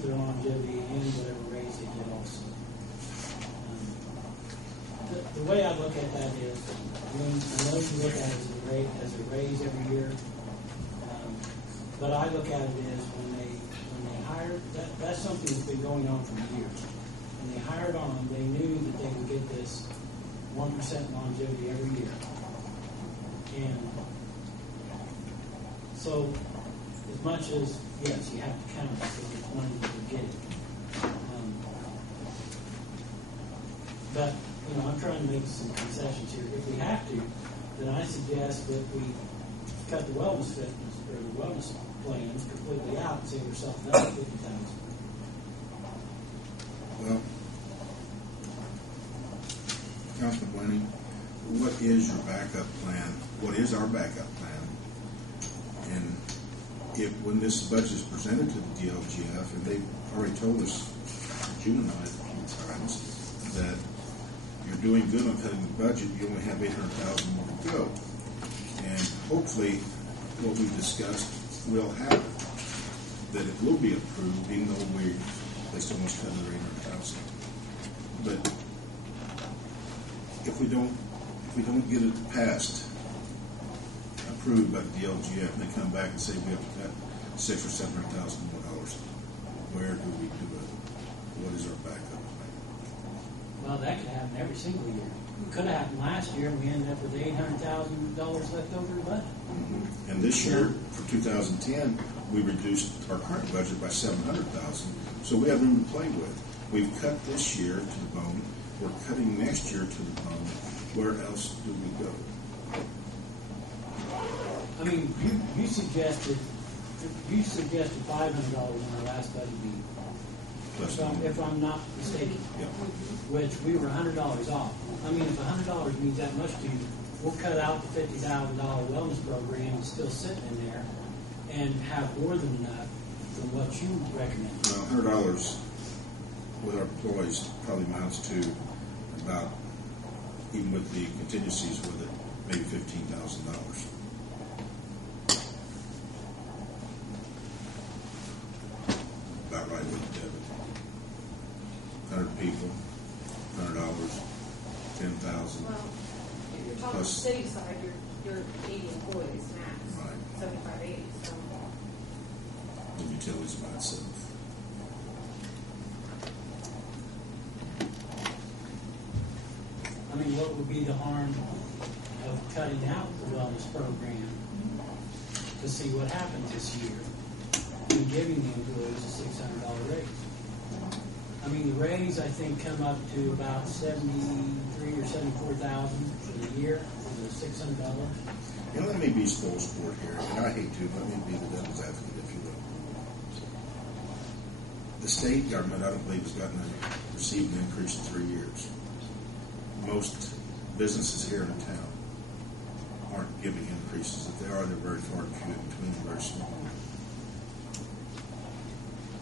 keep their longevity and whatever raise they get also. The way I look at that is, I know you look at it as a raise every year, but I look at it as when they hired, that's something that's been going on for years. When they hired on, they knew that they would get this 1% longevity every year. And so, as much as, yes, you have to count it so it's money that you're getting. But, I'm trying to make some concessions here. If we have to, then I suggest that we cut the wellness fitness or the wellness plans completely out and save ourselves another $50,000. Well, Councilman Winnie, what is your backup plan? What is our backup plan? And if when this budget is presented to the DLGF, and they've already told us, June and I, a few times, that you're doing good on cutting the budget, you only have $800,000 more to go. And hopefully what we've discussed will happen, that it will be approved, even though they still must cut another $800,000. But if we don't get it passed, approved by the DLGF, and they come back and say we have to cut $600,000 or $700,000 more, where do we do it? What is our backup plan? Well, that could happen every single year. It could have happened last year, and we ended up with $800,000 left over the budget. Mm-hmm. And this year, for 2010, we reduced our current budget by $700,000, so we have room to play with. We've cut this year to the bone. We're cutting next year to the bone. Where else do we go? I mean, you suggested $500 in our last budget meeting, if I'm not mistaken. Yeah. Which we were $100 off. I mean, if $100 means that much to you, we'll cut out the $50,000 wellness program and still sitting in there and have more than enough than what you recommend. Well, $100 with our employees probably amounts to about, even with the contingencies with it, maybe $15,000. About right with the debit. 100 people, $100, $10,000. Well, if you're talking plus, city side, you're 80 employees max, right. 75, 80. So. And utilities by itself. I mean, what would be the harm of cutting out the wellness program to see what happens this year and giving the employees a $600 raise? I mean, the raise, I think, come up to about $73,000 or $74,000 for the year for the $600. Let me be full sport here, and I hate to, let me be the devil's advocate, if you will. The state government, I don't believe, has received an increase in 3 years. Most businesses here in town aren't giving increases. If they are, they're very far and few in between, very small.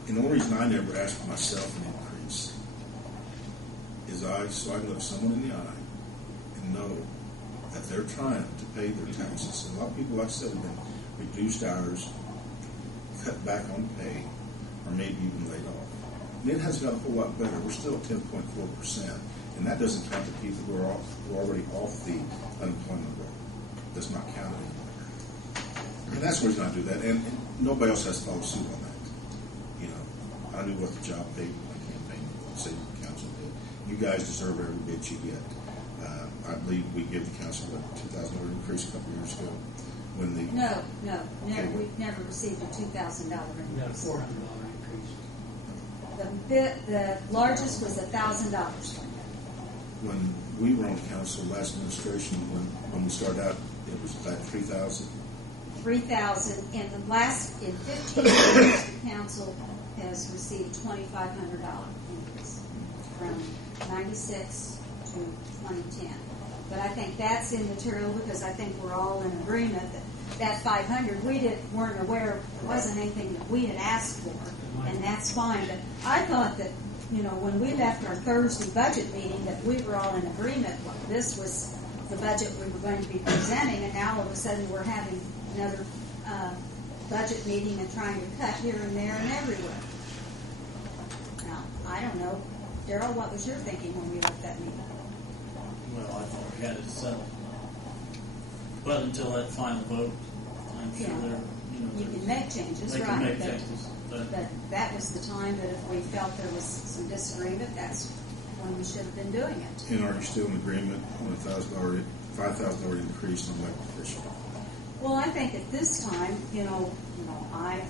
And the only reason I never ask myself an increase is so I can look someone in the eye and know that they're trying to pay their taxes. And a lot of people, like I said, have been reduced hours, cut back on pay, or maybe even laid off. And it has got a whole lot better. We're still at 10.4%, and that doesn't count the people who are already off the unemployment roll. Does not count anymore. And that's the reason I do that. And nobody else has to follow suit on that. I knew what the job paid when I campaigned for the city council did. You guys deserve every bit you get. I believe we gave the council a $2,000 increase a couple of years ago. When the No, we've never received a $2,000 increase. We got a $400 increase. The largest was $1,000. When we were on the council last administration, when we started out, it was about $3,000. $3,000 in 15 years, the council has received $2,500 increase from 96 to 2010. But I think that's immaterial because I think we're all in agreement that 500 we weren't aware there wasn't anything that we had asked for, and that's fine. But I thought that when we left our Thursday budget meeting that we were all in agreement. This was the budget we were going to be presenting, and now all of a sudden we're having another budget meeting and trying to cut here and there and everywhere. Now, I don't know, Darrell, what was your thinking when we left that meeting? Well, I thought we had it settled. But until that final vote, I'm sure Yeah. they're, You can make changes, they right? can make but- changes. But But that was the time that if we felt there was some disagreement, that's when we should have been doing it. And are you still in agreement on $5,000 increase on elected official? Well, I think at this time, I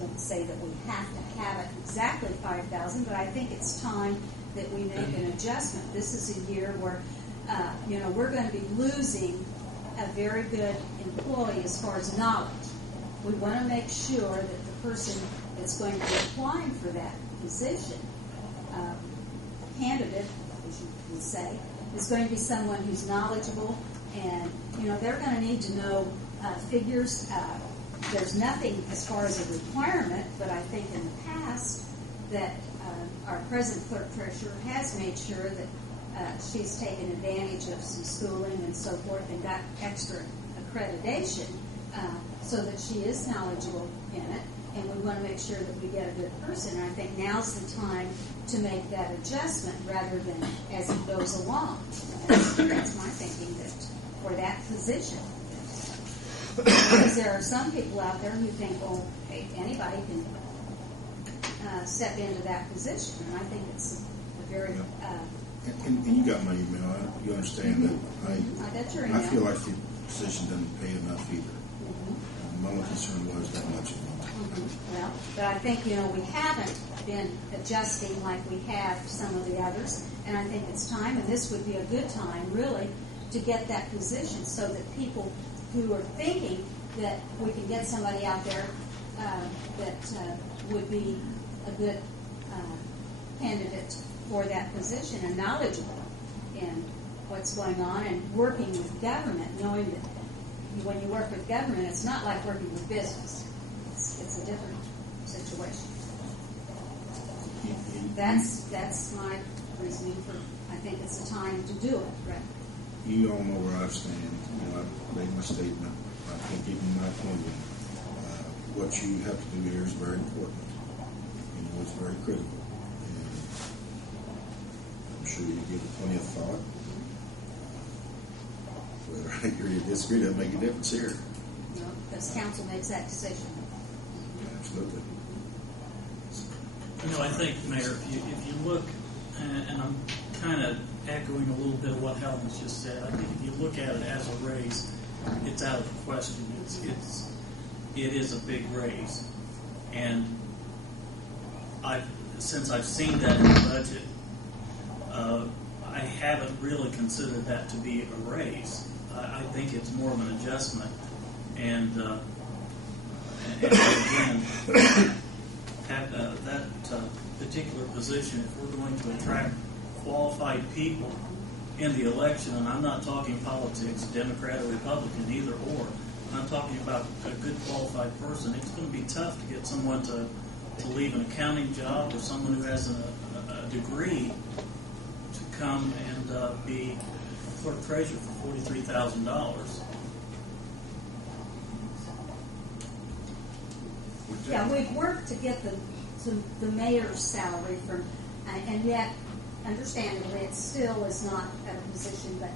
don't say that we have to have it exactly 5,000, but I think it's time that we make an adjustment. This is a year where, we're going to be losing a very good employee as far as knowledge. We want to make sure that the person that's going to be applying for that position, candidate, as you would say, is going to be someone who's knowledgeable, and they're going to need to know figures. There's nothing as far as a requirement, but I think in the past that our present clerk treasurer has made sure that she's taken advantage of some schooling and so forth and got extra accreditation so that she is knowledgeable in it. And we want to make sure that we get a good person. And I think now's the time to make that adjustment rather than as it goes along. That's my thinking that for that position. Because there are some people out there who think, well, hey, anybody can step into that position. And I think it's a very... And you got my email. You understand that I got your email. I feel like the position doesn't pay enough either. My only concern was that much. Well, but I think, we haven't been adjusting like we have some of the others, and I think it's time, and this would be a good time, really, to get that position so that people who are thinking that we can get somebody out there that would be a good candidate for that position and knowledgeable in what's going on and working with government, knowing that when you work with government, it's not like working with business. It's a different situation. That's my reasoning for. I think it's the time to do it. Right? You all know where I stand. I've made my statement. I can give you my opinion. What you have to do here is very important. It's very critical. And I'm sure you give it plenty of thought. Whether I agree or disagree doesn't make a difference here. No, because council makes that decision. Absolutely. I think, Mayor, if you look, and I'm kind of echoing a little bit of what Helen's just said. I think if you look at it as a raise, it's out of the question. It is a big raise, and since I've seen that in the budget, I haven't really considered that to be a raise. I think it's more of an adjustment, and again, that particular position, if we're going to attract qualified people in the election, and I'm not talking politics, Democrat or Republican, either or, I'm talking about a good qualified person, it's going to be tough to get someone to leave an accounting job or someone who has a degree to come and be clerk treasurer for $43,000. Yeah, we've worked to get the mayor's salary from, and yet, understandably, it still is not at a position, but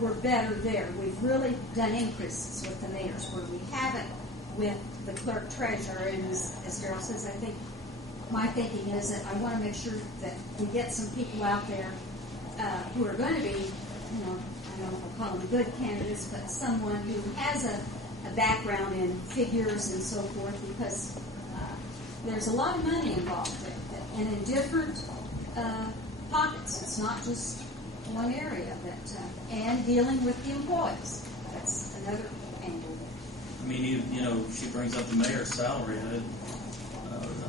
we're better there. We've really done increases with the mayors where we haven't with the clerk treasurer. And as Darrell says, I think my thinking is that I want to make sure that we get some people out there who are going to be, I don't know if I'll call them good candidates, but someone who has a background in figures and so forth, because there's a lot of money involved there, and in different pockets. It's not just one area, and dealing with the employees. That's another angle. I mean, she brings up the mayor's salary.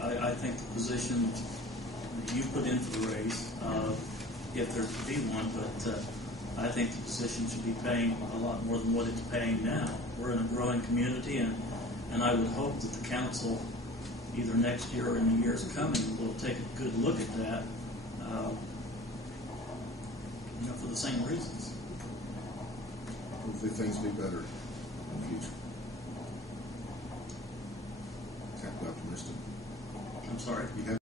I think the position that you put in for the raise, if there to be one, but I think the position should be paying a lot more than what it's paying now. We're in a growing community, and I would hope that the council, either next year or in the years coming, will take a good look at that, for the same reasons. Hopefully things will be better in the future. Can't be optimistic. I'm sorry. You have